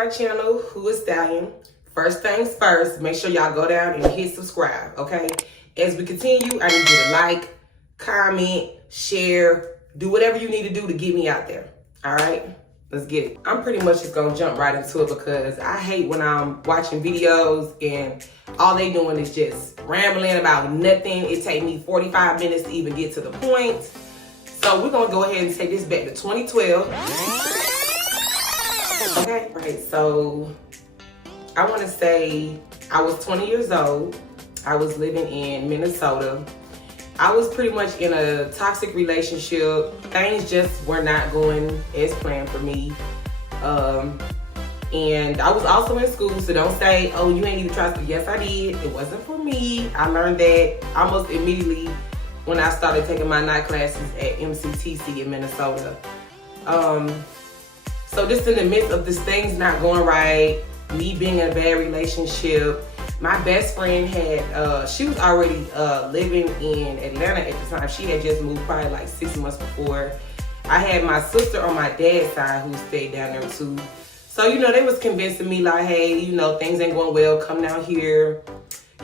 my channel, Who is Stallion. First things first, make sure y'all go down and hit subscribe, okay? As we continue, I need you to like, comment, share, do whatever you need to do to get me out there, all right? Let's get it. I'm pretty much just gonna jump right into it because I hate when I'm watching videos and all they doing is just rambling about nothing. It take me 45 minutes to even get to the point. So we're gonna go ahead and take this back to 2012. Okay, right, so I wanna say I was 20 years old. I was living in Minnesota. I was pretty much in a toxic relationship. Things just were not going as planned for me. And I was also in school, so don't say, oh, you ain't even try school. Yes, I did. It wasn't for me. I learned that almost immediately when I started taking my night classes at MCTC in Minnesota. So just in the midst of this things not going right, me being in a bad relationship, my best friend had, she was already living in Atlanta at the time. She had just moved probably like 6 months before. I had my sister on my dad's side who stayed down there too. So, you know, they was convincing me like, hey, you know, things ain't going well, come down here.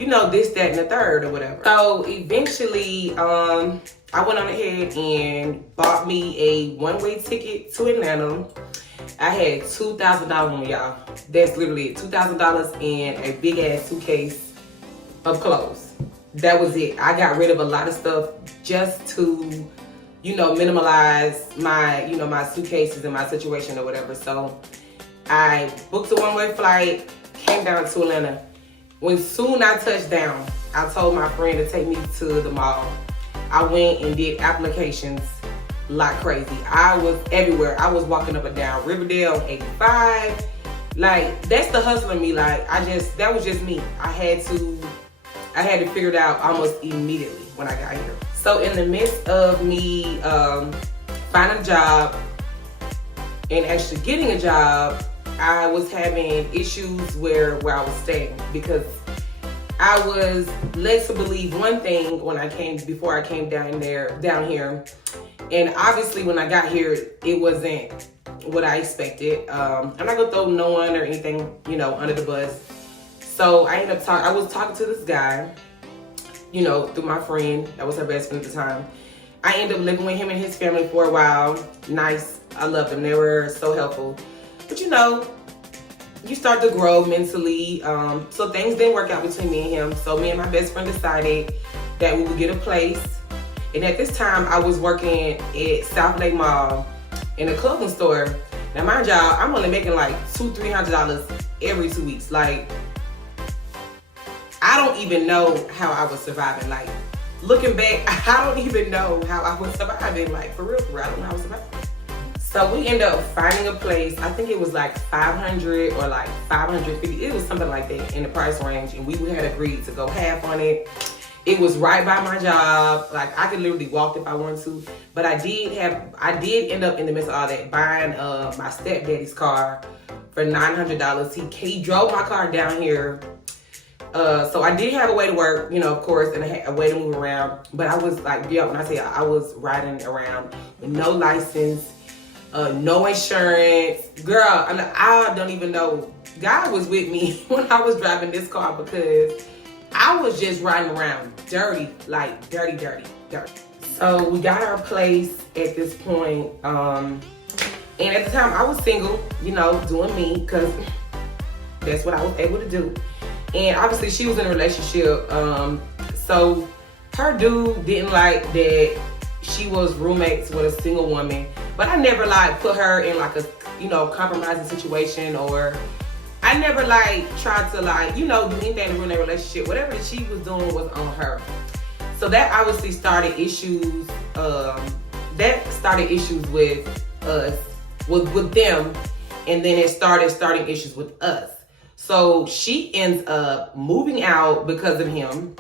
You know, this, that, and the third or whatever. So eventually, I went on ahead and bought me a one-way ticket to Atlanta. I had $2,000 on me, y'all. That's literally it. $2,000 and a big ass suitcase of clothes. That was it. I got rid of a lot of stuff just to, you know, minimize my, you know, my suitcases and my situation or whatever. So I booked a one-way flight, came down to Atlanta. When soon I touched down, I told my friend to take me to the mall. I went and did applications like crazy. I was everywhere. I was walking up and down Riverdale, 85. Like, that's the hustle in me. Like, that was just me. I had to figure it out almost immediately when I got here. So in the midst of me finding a job and actually getting a job, I was having issues where I was staying because I was led to believe one thing before I came down here. And obviously when I got here, it wasn't what I expected. I'm not gonna throw no one or anything, you know, under the bus. So I was talking to this guy, you know, through my friend, that was her best friend at the time. I ended up living with him and his family for a while. Nice, I loved them, they were so helpful. But you know, you start to grow mentally. So things didn't work out between me and him. So me and my best friend decided that we would get a place. And at this time, I was working at South Lake Mall in a clothing store. Now, mind y'all, I'm only making like $200-300 every 2 weeks. Like, I don't even know how I was surviving. Like, looking back, I don't even know how I was surviving. Like, for real, I don't know how I was surviving. So we ended up finding a place. I think it was like $500 or like $550. It was something like that in the price range. And we had agreed to go half on it. It was right by my job. Like, I could literally walk if I wanted to. But I did end up in the midst of all that buying my stepdaddy's car for $900. He drove my car down here. So I did have a way to work, you know, of course, and I had a way to move around. But I was like, yeah, when I say I was riding around with no license, no insurance. Girl, I don't even know. God was with me when I was driving this car because I was just riding around dirty, like dirty. So we got our place at this point. And at the time I was single, you know, doing me because that's what I was able to do. And obviously she was in a relationship. So her dude didn't like that she was roommates with a single woman. But I never like put her in like a, you know, compromising situation, or I never like tried to like, you know, do anything to ruin their relationship. Whatever that she was doing was on her. So that obviously started issues. That started issues with us, with them, and then it starting issues with us. So she ends up moving out because of him.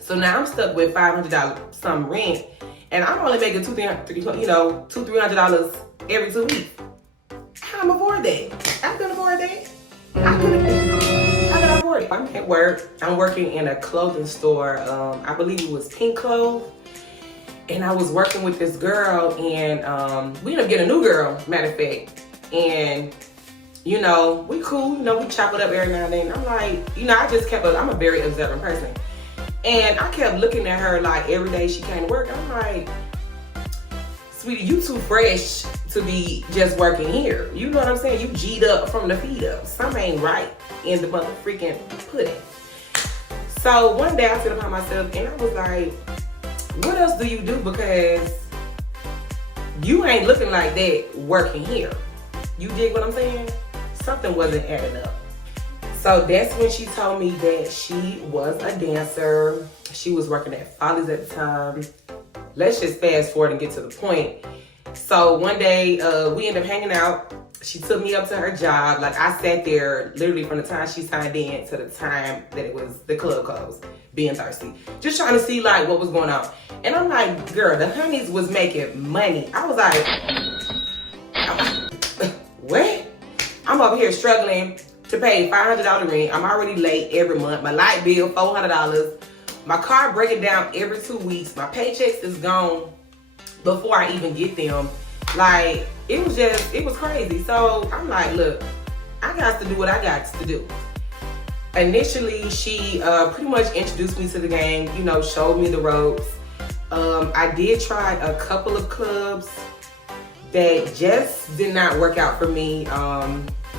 So now I'm stuck with $500 some rent, and I'm only making $200-300 every 2 weeks. How am I afford that? I couldn't afford that. How could I afford it? I'm at work. I'm working in a clothing store. I believe it was Pink Clothes. And I was working with this girl, and we ended up getting a new girl, matter of fact. And You know, we cool, you know, we chop it up every now and then. I'm like, you know, I'm a very observant person. And I kept looking at her like every day she came to work. I'm like, sweetie, you too fresh to be just working here. You know what I'm saying? You G'd up from the feet up. Something ain't right in the mother freaking pudding. So one day I sit upon myself and I was like, what else do you do? Because you ain't looking like that working here. You dig what I'm saying? Something wasn't adding up. So that's when she told me that she was a dancer. She was working at Follies at the time. Let's just fast forward and get to the point. So one day we ended up hanging out. She took me up to her job. Like I sat there literally from the time she signed in to the time that it was the club closed, being thirsty. Just trying to see like what was going on. And I'm like, girl, the honeys was making money. I was like, what? I'm over here struggling to pay $500 rent. I'm already late every month. My light bill, $400. My car breaking down every 2 weeks. My paychecks is gone before I even get them. Like, it was crazy. So I'm like, look, I got to do what I got to do. Initially, she pretty much introduced me to the game, you know, showed me the ropes. I did try a couple of clubs that just did not work out for me.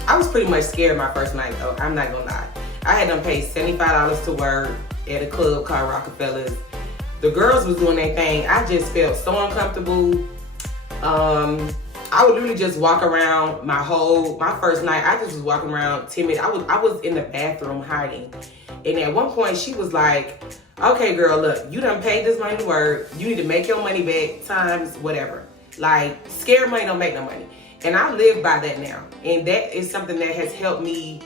I was pretty much scared my first night, though. I'm not gonna lie. I had them pay $75 to work at a club called Rockefellers. The girls was doing their thing. I just felt so uncomfortable. I would literally just walk around my first night. I just was walking around timid. I was in the bathroom hiding. And at one point she was like, okay girl, look, you done paid this money to work. You need to make your money back times whatever. Like, scared money don't make no money. And I live by that now. And that is something that has helped me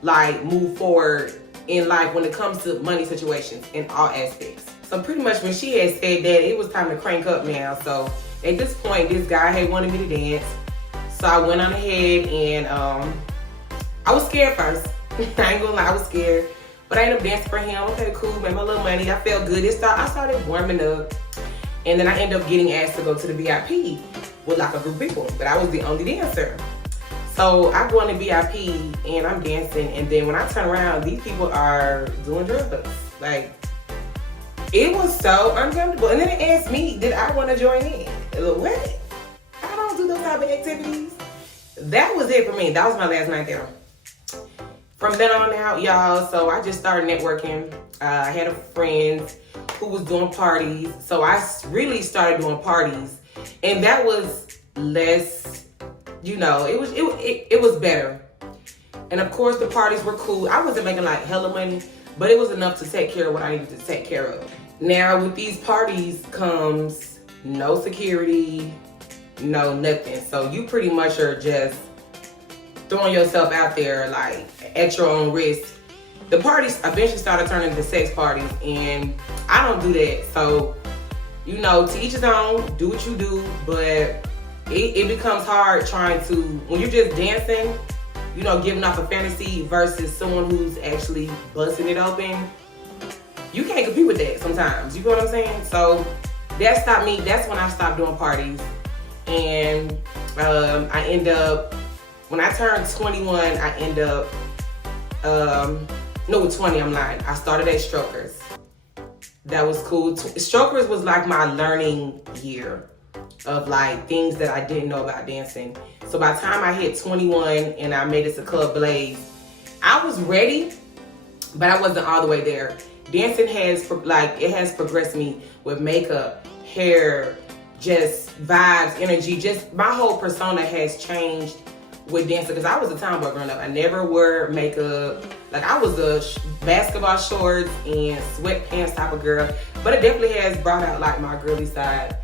like move forward in life when it comes to money situations in all aspects. So pretty much when she had said that, it was time to crank up now. So at this point, this guy had wanted me to dance. So I went on ahead and I was scared first. I ain't gonna lie, I was scared. But I ended up dancing for him. Okay, cool, made my little money. I felt good. I started warming up. And then I ended up getting asked to go to the VIP with like a group of people. But I was the only dancer. So I go on the VIP and I'm dancing. And then when I turn around, these people are doing drugs. Like, it was so uncomfortable. And then they asked me, did I want to join in? What? I don't do those type of activities. That was it for me. That was my last night there. From then on out, y'all, so I just started networking. I had a friend who was doing parties. So I really started doing parties. And that was less, you know, it was better. And of course the parties were cool. I wasn't making like hella money, but it was enough to take care of what I needed to take care of. Now with these parties comes no security, no nothing. So you pretty much are just throwing yourself out there like at your own risk. The parties eventually started turning into sex parties and I don't do that. So, you know, to each his own, do what you do, but it becomes hard trying to, when you're just dancing, you know, giving off a fantasy versus someone who's actually busting it open. You can't compete with that sometimes. You know what I'm saying? So that stopped me. That's when I stopped doing parties. And I end up, when I turned 21, I end up, no, 20, I'm lying. I started at Strokers. That was cool. Strokers was like my learning year of like things that I didn't know about dancing. So by the time I hit 21 and I made it to Club Blaze, I was ready, but I wasn't all the way there. Dancing has progressed me with makeup, hair, just vibes, energy, just my whole persona has changed with dancing because I was a tomboy growing up. I never wore makeup. Like I was a basketball shorts and sweatpants type of girl, but it definitely has brought out like my girly side.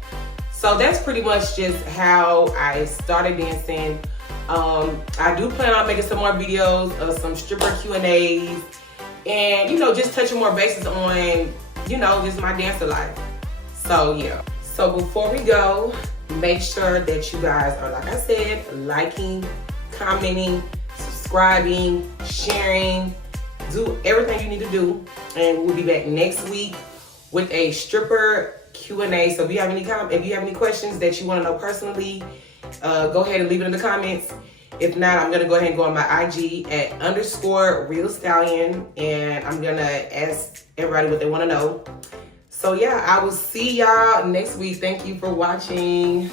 So that's pretty much just how I started dancing. I do plan on making some more videos of some stripper Q&As and, you know, just touching more bases on, you know, just my dancer life. So yeah. So before we go, make sure that you guys are, like I said, liking, commenting, subscribing, sharing, do everything you need to do. And we'll be back next week with a stripper Q&A. So if you have any questions that you want to know personally, go ahead and leave it in the comments. If not, I'm gonna go ahead and go on my IG at _Real Stallion, and I'm gonna ask everybody what they wanna know. So yeah, I will see y'all next week. Thank you for watching.